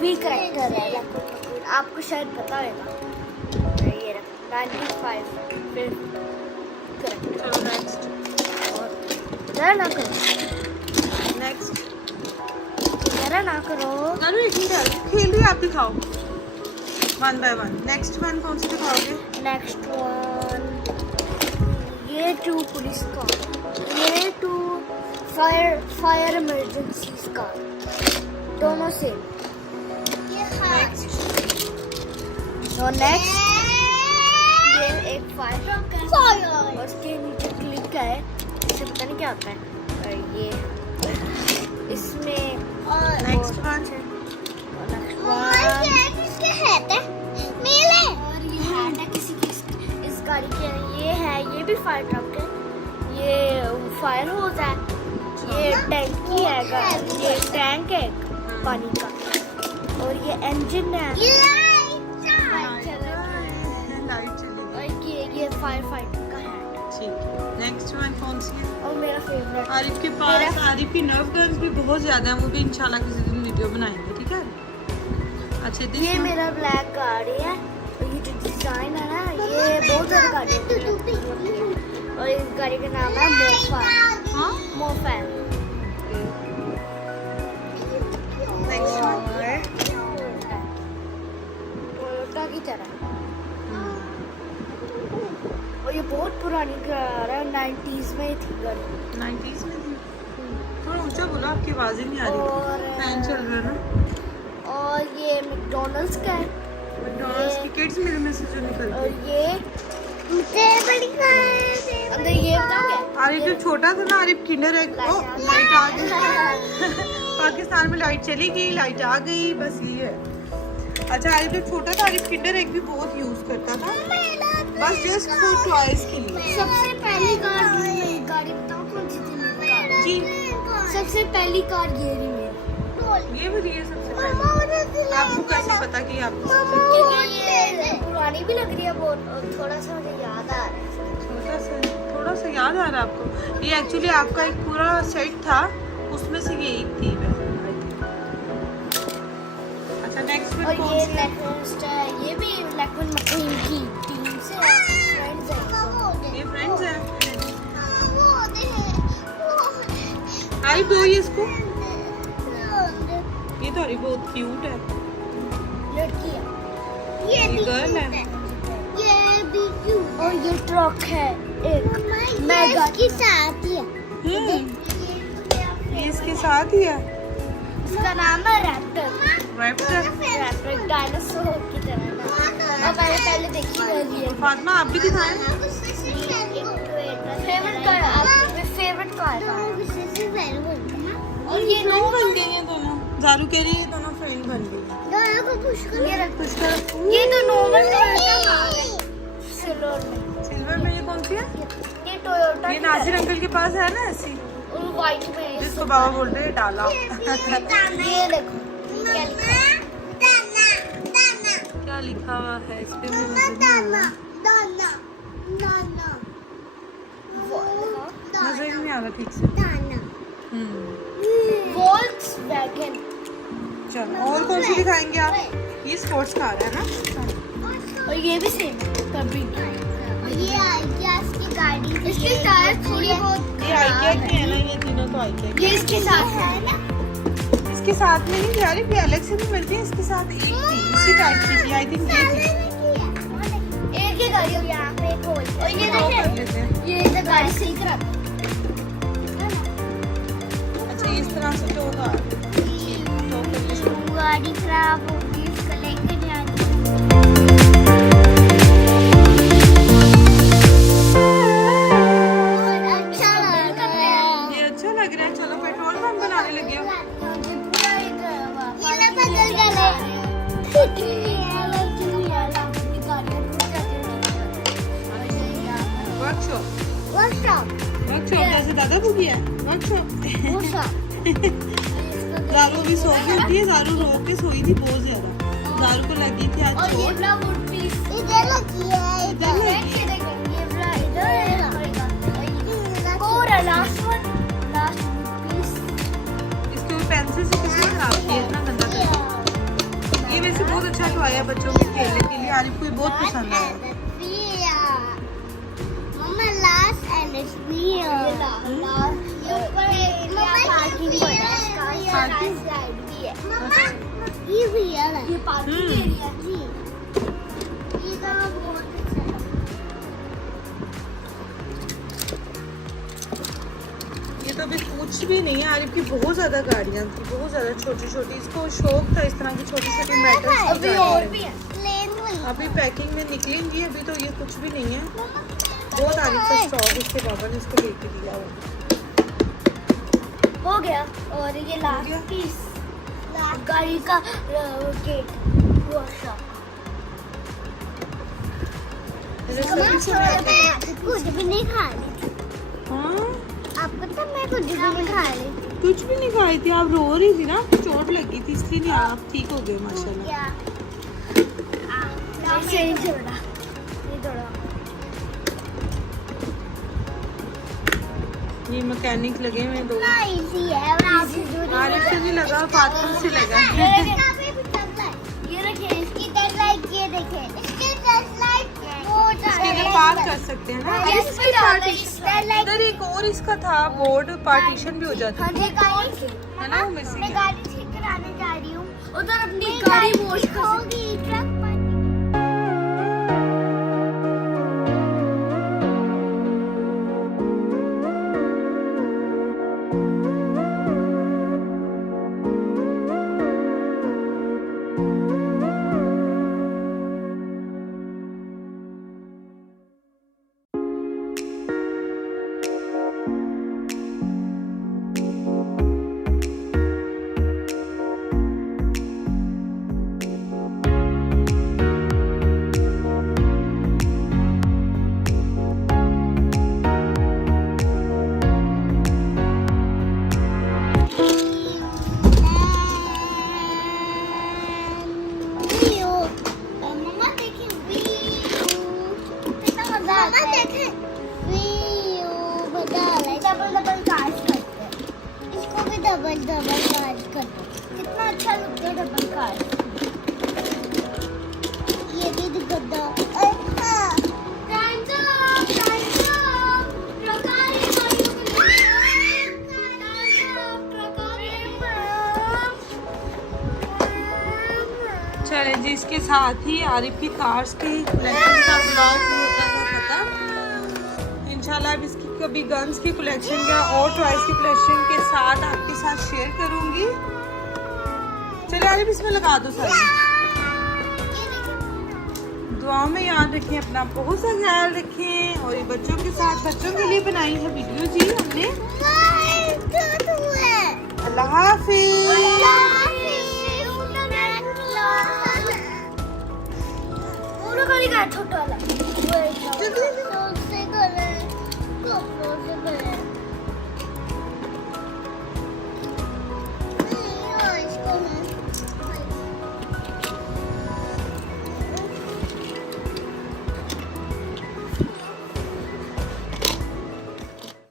Movie character है लैक्विड, आपको शायद पता होगा। ये रहा 95 फिर करेक्टर। चलो नेक्स्ट। जरा ना करो, नेक्स्ट जरा ना करो। नानू एक मिनट खेल रही, आप दिखाओ 1 by 1। नेक्स्ट वन कौन सी दिखाओगे? नेक्स्ट वन ये 2 पुलिस कार, ये 2 फायर इमरजेंसी कार, दोनों से। नेक्स्ट और नेक्स्ट ये एक फायर ट्रक है और उसके नीचे क्लिक है, इससे पता नहीं क्या होता है। और ये इसमें नेक्स्ट वन किसके हैट है? मेरे। और ये हैट है किसी की इस गाड़ी के। ये है, ये भी फायर ट्रक है, ये फायर होज है, ये टैंकी है, ये टैंक है पानी का, और ये इंजन है, लाइट चलेगी। और ये फायर फाइटर का हैट। ठीक है, नेक्स्ट वन कौन सी है? और मेरा फेवरेट आरिफ के पास आरिफ की नर्व गन्स भी बहुत ज्यादा हैं, वो भी इंशाल्लाह किसी दिन वीडियो बनाएंगे, ठीक है। अच्छा ये मेरा ब्लैक गाड़ी है, और ये जो डिजाइन है ना, ये बहुत ज्यादा गाड़ी है, और इस गाड़ी का नाम है मोफैल। हाँ मोफैल। नेक्स्ट वन टोयोटा की तरह, और ये बहुत पुरानी कार है, 90s में थी गाड़ी। 90s में थी। थोड़ा ऊंचा बोलो, आपकी आवाज़ ही नहीं आ रही। और फैन चल रहा है ना। और ये मैकडॉनल्ड्स का है, मैकडॉनल्ड्स की किड्स मेरे में से जो निकलती और है। ये अंदर ये बताओ क्या? आरिफ जब छोटा था ना, आरिफ किंडर एग, ओ लाइट आ गई। पाकिस्तान में लाइट चली गई, लाइट आ गई, बस ये है। अच्छा, आरिफ जब छोटा था, आरिफ किंडर एग भी बहुत यूज करता था, बस जस्ट फॉर टॉयज के लिए। सबसे पहली गाड़ी बताओ कौन सी थी मेरी कार? जी, सबसे पहली कार ये रही मेरी, ये भी है सबसे पहले। आपको कैसे पता कि आपको सबसे क्योंकि ये पुरानी भी लग रही है बहुत, और थोड़ा सा मुझे याद आ रहा है। थोड़ा सा याद आ रहा है आपको? ये एक्चुअली आपका एक पूरा सेट था, उसमें से ये एक थी। अच्छा, नेक्स्ट और वन कौन ये सी है? नेक्स्ट है, ये भी लैक्विड मक्खन की टीम से फ्रेंड्स है। ये फ्रेंड्स हैं। आरिफ दो ये इसको, ये तो आरिफ बहुत क्यूट है। लड़की है, ये गर्ल है। ये भी क्यूट। और ये ट्रक है एक मेगा के साथ ही है। ये इसके साथ ही है। इसका नाम है रैप्टर। रैप्टर। रैप्टर डायनासोर की तरह ना। और मैंने पहले देखी हुई है। फातिमा आप भी दिखाएं। फेवरेट कार, आपकी फेवरेट कार है। और ये फ्रेंड बन गई हैं दोनों। जारू कह रही है दोनों फ्रेंड बन गई। दोनों को पुश कर, ये रख कुछ कर। ये तो नॉर्मल टोयोटा है, सिल्वर में। सिल्वर में ये कौन सी है? ये टोयोटा ये नाजिर अंकल के पास है ना ऐसी, और व्हाइट में जिसको बाबा बोल रहे हैं डाला। ये देखो क्या लिखा है। क्या लिखा हुआ है इस पे? मुझे नजर ही नहीं आ रहा ठीक से। वोल्क्सवैगन। चलो और कौन सी दिखाएंगे आप? ये स्पोर्ट्स कार है ना। और ये भी सेम कभी इसकी गाड़ी, इसकी टायर थोड़ी बहुत। ये आईकिया की है ना, ये तीनों तो आईकिया की। ये इसके साथ है ना, इसके साथ में नहीं जा रही, ये अलग से भी मिलती है। इसके साथ एक थी इसी टाइप की थी, आई थिंक ये थी। एक ही गाड़ी और यहाँ पे एक होल। और ये दो कर देखिए, लेते हैं। ये इधर गाड़ी सही करा। अच्छा, इस तरह से दो कार, दो कर लेते हैं। गाड़ी खराब होगी, इसका लेके जाएंगे। ये अच्छा लग रहा है। चलो पेट्रोल पंप बनाने लगे हो। वर्कशॉप जैसे दादा को किया है वर्कशॉप। जारू भी सो के उठी है। जारू रो के सोई थी बहुत ज्यादा। जारू को लगी थी आज और ये चोट। वाला वुड पीस इधर लगी है, इधर लगी है। ये देखो, ये वाला इधर है। और last one, last wood piece. इसके ऊपर पेंसिल से किसने खराब किया? इतना गंदा कर खेलने के लिए, आरिफ को ये बहुत पसंद आया। मम्मा लास्ट एंड इट्स पार्किंग ये भी है ये पार्किंग एरिया जी। ये तो बहुत अच्छा है। ये तो अभी कुछ भी नहीं है, आरिफ की बहुत ज्यादा गाड़ियां थी, बहुत ज्यादा छोटी छोटी, इसको शौक था इस तरह की छोटी छोटी मेटल की गाड़ियां। अभी पैकिंग में निकलेंगी, अभी तो ये कुछ भी नहीं है। बहुत आरिफ का स्टॉक इसके पापा ने इसको लेके दिया हो गया। और ये लास्ट पीस गाड़ी का गेट वर्कशॉप। कुछ भी नहीं खा रही। हाँ आपको तो मैं कुछ भी नहीं खा रही। कुछ भी नहीं खाई थी, आप रो रही थी ना, आपको चोट लगी थी इसलिए नहीं, आप ठीक हो गए माशाल्लाह। ये थोड़ा ये मैकेनिक लगे हुए दो, इजी है और आरिफ से नहीं लगा, फातिमा से लगा। ये देखिए इसकी डेडलाइट, ये देखिए इसकी डेडलाइट इसके पार कर सकते हैं ना। इधर एक और इसका था बोर्ड, पार्टीशन भी हो जाता है ना, वो मिसिंग मैं है। गाड़ी ठीक कराने जा रही हूँ, उधर अपनी गाड़ी वॉश होगी ट्रक पर। डबल कार्ड करते, कितना अच्छा लगता है डबल कार्ड। ये भी गद्दा। चले जी, इसके साथ ही आरिफ की कार्स की कलेक्शन का ब्लॉग होता है खत्म। इंशाल्लाह अब इसकी कभी गन्स की कलेक्शन या और टॉयज की कलेक्शन के साथ आपके साथ शेयर करूंगी। चले आरिफ इसमें लगा दो सारी। दुआओं में याद रखें, अपना बहुत सा ख्याल रखें, और ये बच्चों के साथ बच्चों के लिए बनाई है वीडियो जी हमने। अल्लाह हाफिज।